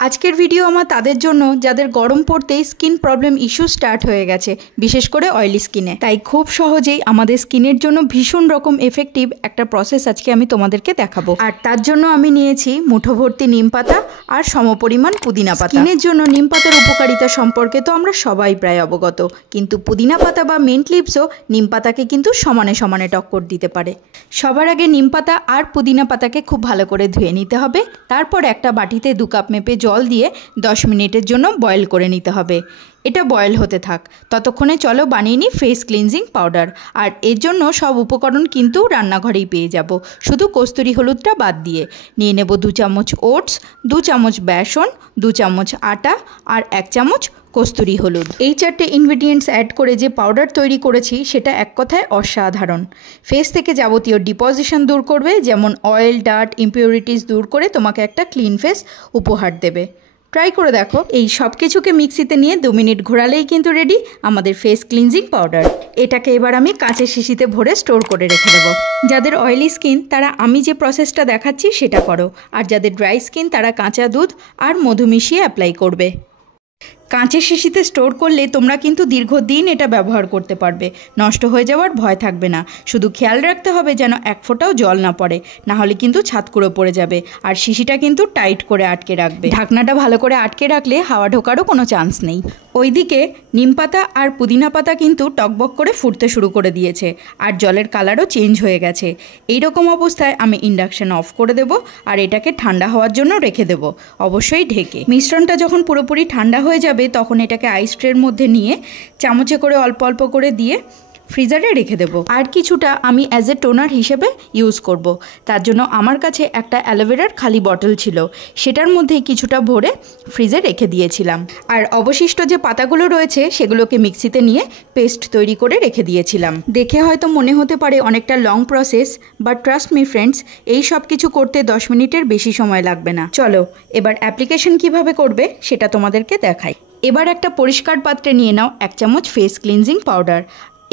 আজকের ভিডিও আমার তাদের জন্য যাদের গরম পড়তেই স্কিন প্রবলেম ইস্যু স্টার্ট হয়ে গেছে, বিশেষ করে অয়েলি স্কিনে। তাই খুব সহজেই আমাদের স্কিনের জন্য ভীষণ রকম এফেক্টিভ একটা প্রসেস আজকে আমি তোমাদেরকে দেখাবো। আর তার জন্য আমি নিয়েছি মুঠো ভর্তি নিম পাতা আর সমপরিমাণ পুদিনা পাতা। স্কিনের জন্য নিম পাতার উপকারিতা সম্পর্কে তো আমরা সবাই প্রায় অবগত, কিন্তু পুদিনা পাতা বা মিন্ট লিভসও নিম পাতাকে কিন্তু সমানে সমানে টক্কর দিতে পারে। সবার আগে নিম পাতা আর পুদিনা পাতাকে খুব ভালো করে ধুয়ে নিতে হবে। তারপর একটা বাটিতে 2 কাপ মেপে জল দিয়ে 10 মিনিটের জন্য বয়েল করে নিতে হবে। এটা বয়েল হতে থাক, ততক্ষণে চলো বানিয়ে নিই ফেস ক্লিনজিং পাউডার। আর এর জন্য সব উপকরণ কিন্তু রান্নাঘরেই পেয়ে যাব, শুধু কস্তুরি হলুদটা বাদ দিয়ে। নিয়ে নেব 2 চামচ ওটস, 2 চামচ বেসন, 2 চামচ আটা আর 1 চামচ কস্তুরি হলুদ। এই 4টে ইনগ্রিডিয়েন্টস অ্যাড করে যে পাউডার তৈরি করেছি সেটা এক কথায় অসাধারণ। ফেস থেকে যাবতীয় ডিপোজিশন দূর করবে, যেমন অয়েল, ডার্ট, ইমপিউরিটিস দূর করে তোমাকে একটা ক্লিন ফেস উপহার দেবে। ট্রাই করে দেখো। এই সব কিছুকে মিক্সিতে নিয়ে 2 মিনিট ঘোরালেই কিন্তু রেডি আমাদের ফেস ক্লিনজিং পাউডার। এটাকে এবার আমি কাঁচের শিশিতে ভরে স্টোর করে রেখে দেবো। যাদের অয়েলি স্কিন তারা আমি যে প্রসেসটা দেখাচ্ছি সেটা করো, আর যাদের ড্রাই স্কিন তারা কাঁচা দুধ আর মধু মিশিয়ে অ্যাপ্লাই করবে। কাঁচের শিশিতে স্টোর করলে তোমরা কিন্তু দীর্ঘদিন এটা ব্যবহার করতে পারবে, নষ্ট হয়ে যাওয়ার ভয় থাকবে না। শুধু খেয়াল রাখতে হবে যেন এক ফোঁটাও জল না পড়ে, না হলে কিন্তু ছাতকুড়ো পড়ে যাবে। আর শিশিটা কিন্তু টাইট করে আটকে রাখবে। ঢাকনাটা ভালো করে আটকে রাখলে হাওয়া ঢোকারও কোনো চান্স নেই। ওইদিকে নিম পাতা আর পুদিনা পাতা কিন্তু টকবক করে ফুটতে শুরু করে দিয়েছে, আর জলের কালারও চেঞ্জ হয়ে গেছে। এই রকম অবস্থায় আমি ইন্ডাকশন অফ করে দেব আর এটাকে ঠান্ডা হওয়ার জন্য রেখে দেব, অবশ্যই ঢেকে। মিশ্রণটা যখন পুরোপুরি ঠান্ডা হয়ে যাবে তখন এটাকে আইস ট্রের মধ্যে নিয়ে চামচে করে অল্প অল্প করে দিয়ে ফ্রিজারে রেখে দেব। আর কিছুটা আমি অ্যাজ এ টোনার হিসেবে ইউজ করব। তার জন্য আমার কাছে একটা অ্যালোভেরার খালি বটল ছিল, সেটার মধ্যে কিছুটা ভরে ফ্রিজে রেখে দিয়েছিলাম। আর অবশিষ্ট যে পাতাগুলো রয়েছে সেগুলোকে মিক্সিতে নিয়ে পেস্ট তৈরি করে রেখে দিয়েছিলাম। দেখে হয়তো মনে হতে পারে অনেকটা long process, but trust me friends, এই সব কিছু করতে 10 মিনিটের বেশি সময় লাগবে না। চলো এবার অ্যাপ্লিকেশন কিভাবে করবে সেটা তোমাদেরকে দেখাই। এবার একটা পরিষ্কার পাত্রে নিয়ে নাও 1 চামচ ফেস ক্লিনজিং পাউডার।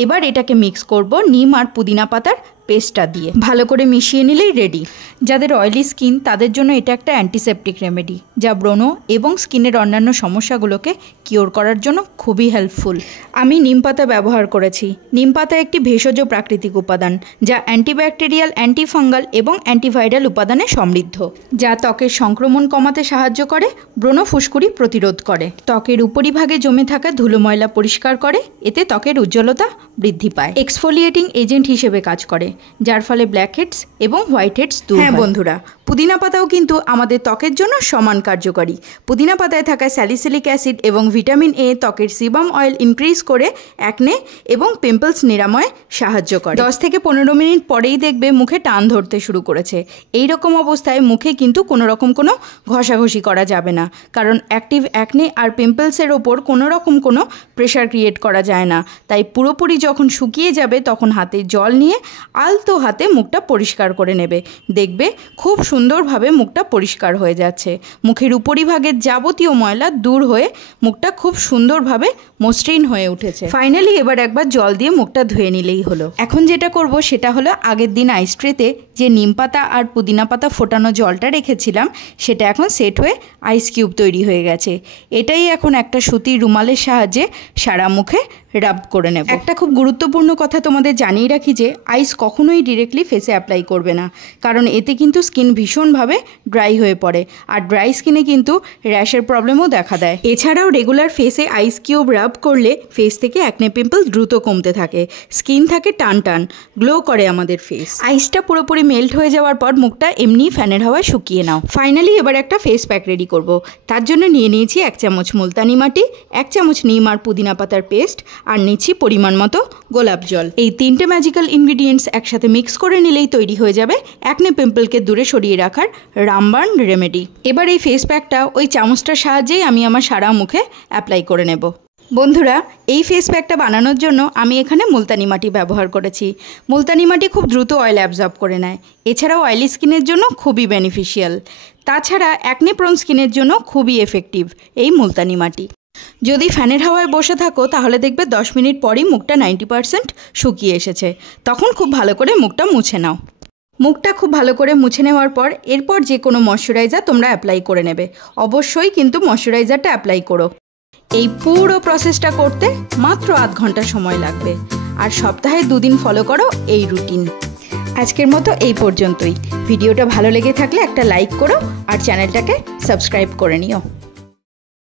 এবার এটাকে মিক্স করব নিম আর পুদিনা পাতার পেস্টটা দিয়ে। ভালো করে মিশিয়ে নিলেই রেডি। যাদের অয়েলি স্কিন তাদের জন্য এটা একটা অ্যান্টিসেপটিক রেমেডি, যা ব্রণ এবং স্কিনের অন্যান্য সমস্যাগুলোকে কিওর করার জন্য খুবই হেল্পফুল। আমি নিম পাতা ব্যবহার করেছি। নিম পাতা একটি ভেষজ প্রাকৃতিক উপাদান, যা অ্যান্টিব্যাকটেরিয়াল, অ্যান্টিফাঙ্গাল এবং অ্যান্টিভাইরাল উপাদানে সমৃদ্ধ, যা ত্বকের সংক্রমণ কমাতে সাহায্য করে, ব্রণ ফুসকুড়ি প্রতিরোধ করে, ত্বকের উপরিভাগে জমে থাকা ধুলো ময়লা পরিষ্কার করে, এতে ত্বকের উজ্জ্বলতা বৃদ্ধি পায়। এক্সফোলিয়েটিং এজেন্ট হিসেবে কাজ করে, যার ফলে ব্ল্যাক হেডস এবং হোয়াইট হেডস দূর হয়। হ্যাঁ বন্ধুরা, পুদিনা পাতাও কিন্তু আমাদের ত্বকের জন্য সমান কার্যকরী। পুদিনা পাতায় থাকা স্যালিসিলিক অ্যাসিড এবং ভিটামিন এ ত্বকের সিবাম অয়েল ইনক্রিজ করে অ্যাকনে এবং পিম্পলস নিরাময়ে সাহায্য করে। 10 থেকে 15 মিনিট পরেই দেখবে মুখে টান ধরতে শুরু করেছে। এই রকম অবস্থায় মুখে কিন্তু কোনো রকম কোনো ঘষাঘষি করা যাবে না, কারণ অ্যাক্টিভ অ্যাকনে আর পিম্পলসের ওপর কোনো রকম কোনো প্রেশার ক্রিয়েট করা যায় না। তাই পুরোপুরি যখন শুকিয়ে যাবে তখন হাতে জল নিয়ে আলতো হাতে মুখটা পরিষ্কার করে নেবে। দেখবে খুব সুন্দরভাবে মুখটা পরিষ্কার হয়ে যাচ্ছে। মুখের উপরিভাগের যাবতীয় ময়লা দূর হয়ে মুখটা খুব সুন্দরভাবে মসৃণ হয়ে উঠেছে। ফাইনালি এবার একবার জল দিয়ে মুখটা ধুয়ে নিলেই হলো। এখন যেটা করব সেটা হলো, আগের দিন আইস ট্রেতে যে নিম পাতা আর পুদিনা পাতা ফোটানো জলটা রেখেছিলাম সেটা এখন সেট হয়ে আইস কিউব তৈরি হয়ে গেছে। এটাই এখন একটা সুতির রুমালের সাহায্যে সারা মুখে রাব করে নেব। একটা খুব গুরুত্বপূর্ণ কথা তোমাদের জানিয়ে রাখি যে আইস কখনোই ডিরেক্টলি ফেসে অ্যাপ্লাই করবে না, কারণ এতে কিন্তু স্কিন ভীষণভাবে ড্রাই হয়ে পড়ে, আর ড্রাই স্কিনে কিন্তু র্যাশের প্রবলেমও দেখা দেয়। এছাড়াও রেগুলার ফেসে আইস কিউব রাব করলে ফেস থেকে অ্যাকনে পিম্পল দ্রুত কমতে থাকে, স্কিন থাকে টান টান, গ্লো করে আমাদের ফেস। আইসটা পুরোপুরি মেল্ট হয়ে যাওয়ার পর মুখটা এমনি ফ্যানের হাওয়ায় শুকিয়ে নাও। ফাইনালি এবার একটা ফেস প্যাক রেডি করব। তার জন্য নিয়ে নিয়েছি 1 চামচ মুলতানি মাটি, 1 চামচ নিম আর পুদিনা পাতার পেস্ট, আর নিচ্ছি পরিমাণ মতো গোলাপ জল। এই 3টে ম্যাজিক্যাল ইনগ্রিডিয়েন্টস একসাথে মিক্স করে নিলেই তৈরি হয়ে যাবে অ্যাকনে পিম্পলকে দূরে সরিয়ে রাখার রামবান রেমেডি। এবার এই ফেস প্যাকটা ওই চামচটার সাহায্যেই আমি আমার সারা মুখে অ্যাপ্লাই করে নেব। বন্ধুরা, এই ফেস প্যাকটা বানানোর জন্য আমি এখানে মুলতানি মাটি ব্যবহার করেছি। মুলতানি মাটি খুব দ্রুত অয়েল অ্যাবজর্ব করে নেয়, এছাড়াও অয়েলি স্কিনের জন্য খুবই বেনিফিশিয়াল। তাছাড়া অ্যাকনে প্রোন স্কিনের জন্য খুবই এফেক্টিভ এই মুলতানি মাটি। যদি ফ্যানের হাওয়ায় বসে থাকো তাহলে দেখবে 10 মিনিট পরই মুখটা 90% শুকিয়ে এসেছে। তখন খুব ভালো করে মুখটা মুছে নাও। মুখটা খুব ভালো করে মুছে নেওয়ার পর এরপর যে কোনো ময়শ্চারাইজার তোমরা অ্যাপ্লাই করে নেবে। অবশ্যই কিন্তু ময়শ্চারাইজারটা অ্যাপ্লাই করো। এই পুরো প্রসেসটা করতে মাত্র আধ ঘন্টা সময় লাগবে। আর সপ্তাহে 2 দিন ফলো করো এই রুটিন। আজকের মতো এই পর্যন্তই। ভিডিওটা ভালো লেগে থাকলে একটা লাইক করো আর চ্যানেলটাকে সাবস্ক্রাইব করে নিও।